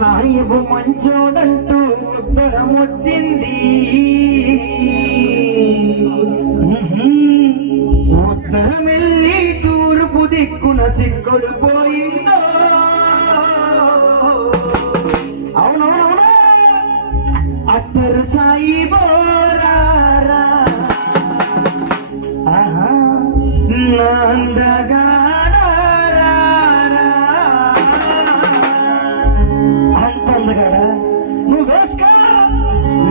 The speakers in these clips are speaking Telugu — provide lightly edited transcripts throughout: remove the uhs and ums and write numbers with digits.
సాయిబు మంచోడంటూ ఉత్తరం వచ్చింది. ఉత్తరం వెళ్ళి తూర్పు దిక్కున సిక్కులు పోయిందో. అవునవునవునా అత్తరు సాయిబో రారా నందగా నువ్వు వేసుకో.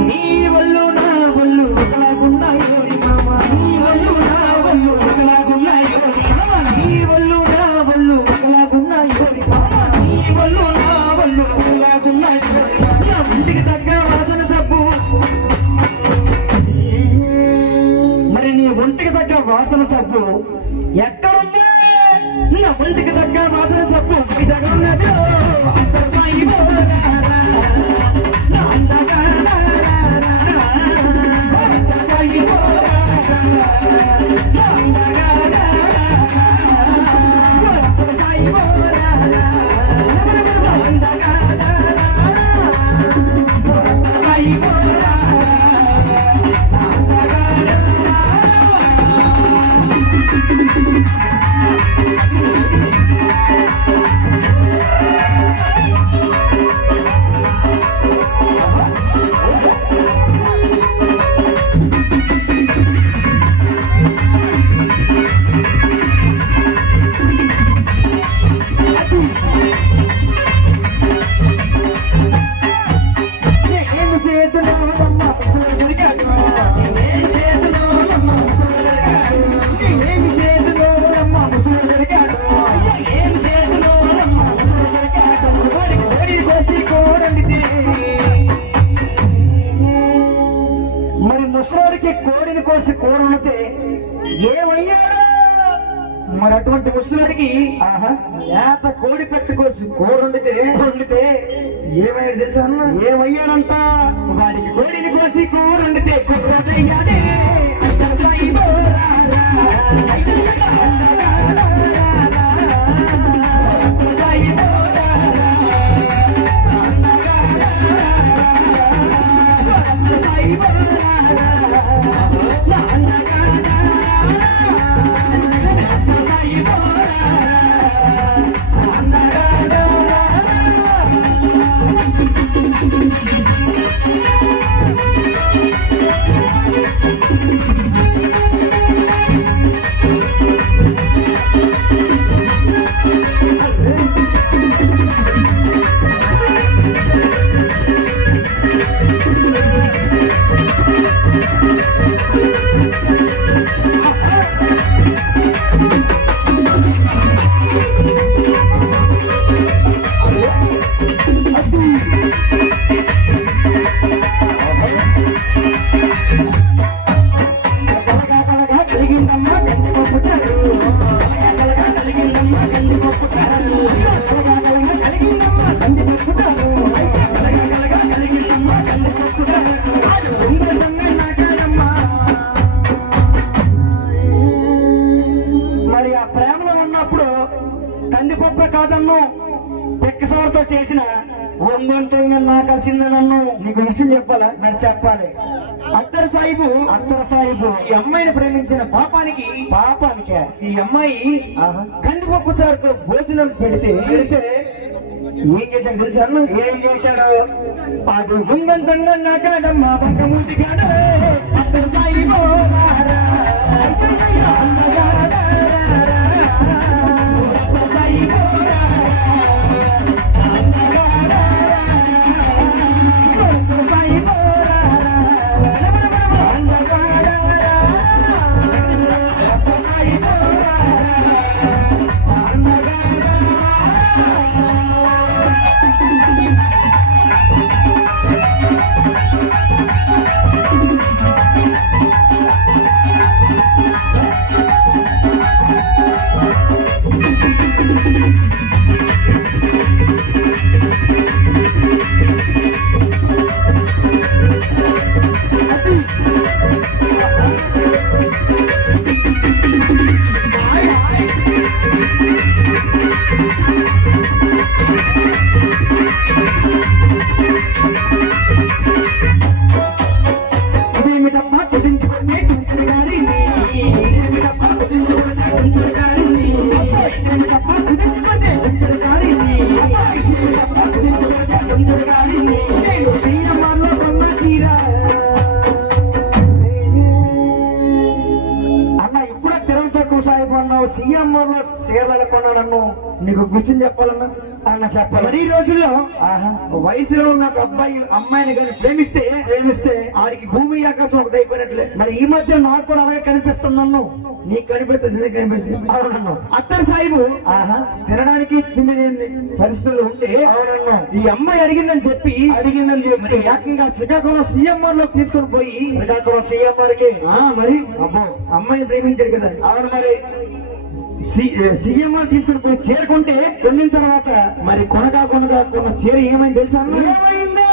నీ వల్లు నా వల్లు ఒకలాగున్నాయి మామ, నీ వల్లు నా వల్లు ఒకలాగున్నాయి మామ, నీ వల్లు నా వల్లు ఒకలాగున్నాయి మామ, నీ వల్లు నా వల్లు ఒకలాగున్నాయి మామ. ఇంటికి తగ్గ వాసన సబ్బు, మరి నీ ఒంటికి తగ్గ వాసన సబ్బు ఎక్కడుంది? నా ఒంటికి తగ్గ వాసన సబ్బు జగన్నది. మరి ముసలోడికి కోడిని కోసి కూరడితే ఏమయ్యాడు? మరి అటువంటి ముసలోడికి లేత కోడి పెట్టి కోసి కూరడితే ఏమయ్యాడు తెలుసా? ఏమయ్యాడంట? వాడికి కోడిని కోసి కూరడితే కూరయ్యాడే. మరి ఆ ప్రేమలో ఉన్నప్పుడు కందిపప్పు కాదన్ను పెక్కసారితో చేసిన ఒంగొంతంగా నాకు కలిసింది. నన్ను నీకు విషయం చెప్పాలా? మరి చెప్పాలి. అత్తర సాహిబు ఈ అమ్మాయిని ప్రేమించిన పాపానికి ఈ అమ్మాయి కందిపప్పు చారుతో భోజనం పెడితే ఏం చేశాడు తెలుసా? ఏం చేశాడు? అది ఉంగంతంగా నాకాడమ్మా పక్క ముందుగాడు అత్తర సాహిబు చీరలు కొన్నాడన్ను. నీకు విషయం చెప్పాలన్నా అన్న చెప్పాలి. మరి ఈ రోజుల్లో ఆహా, వయసులో ఉన్న ఒక అమ్మాయిని కానీ ప్రేమిస్తే ఆడికి భూమి ఆకాశం ఒకటి అయిపోయినట్లే. మరి ఈ మధ్య నాకు కూడా అలాగే కనిపిస్తుందన్ను. నీకు కనిపిస్తుంది, నీకు కనిపిస్తుంది. అవునన్ను. అత్తరు సాహిబు ఆహా, తినడానికి తినలేని పరిస్థితుల్లో ఉంటే అవునన్ను. ఈ అమ్మాయి అడిగిందని చెప్పి మరి ఏకంగా శ్రీకాకుళం సీఎంఆర్ లో తీసుకొని పోయి శ్రీకాకుళం సీఎంఆర్కి మరి అబ్బో అమ్మాయిని ప్రేమించాడు కదా. అవును. మరి సీఎంఆర్ తీసుకుని పోయి చేరుకుంటే కొన్న తర్వాత మరి కొనగా కొన్న చీర ఏమైంది తెలుసా? ఏమైంది?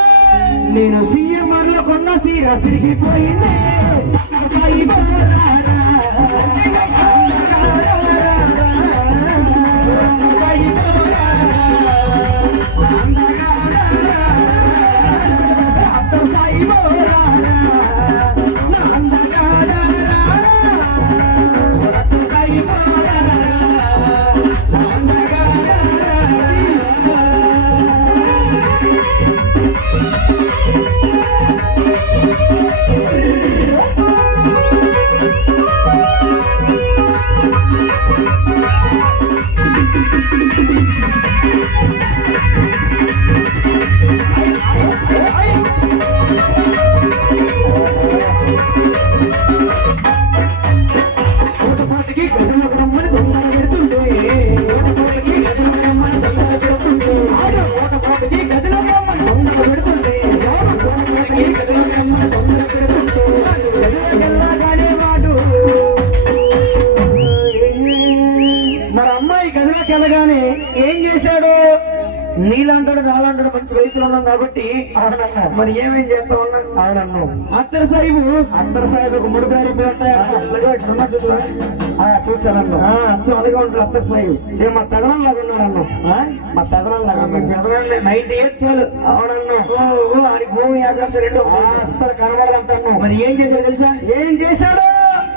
నేను సీఎంఆర్ లో కొన్న చీర సిరిగిపోయింది. మరి అమ్మాయి గదిలోకి వెళ్ళగానే ఏం చేశాడు? నీళ్ళంటాడు నాలంటాడు మంచి వయసులో ఉన్నాం కాబట్టి అవునన్నా. మరి ఏమేం చేస్తా ఉన్నాడు? అవునన్ను. అత్తరు సాహిబు అందరు సార్ ఒక ముడుపు చూశానన్ను. అచ్చం అలాగే ఉంటాడు అత్తరు సాహిబు. సేమ్ మా పెదనం లాగా ఉన్నాడన్ను. మా పెదనం లాగా ఉన్నాడు. 90 years చాలు. అవునన్ను. ఆడికి భూమి ఆకాశం రెండు అస్సలు కనబడదంటాను. మరి ఏం చేశాడు తెలుసా? ఏం చేశాడు?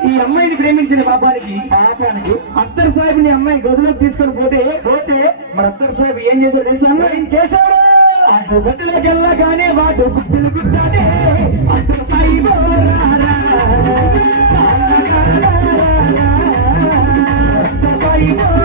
ఈ అమ్మాయిని ప్రేమించిన పాపానికి అత్తర్ సాహిబ్ ని అమ్మాయి గదిలోకి తీసుకొని పోతే మరి అత్తర్ సాహిబ్ ఏం చేశాడు తెలుసా? ఏం చేశాడు? అటు గదిలోకి వెళ్ళగానే వాడు గుడ్డలు గుడ్డాడే అత్తర్ సాహిబ్ అత్తర్ సాహిబ్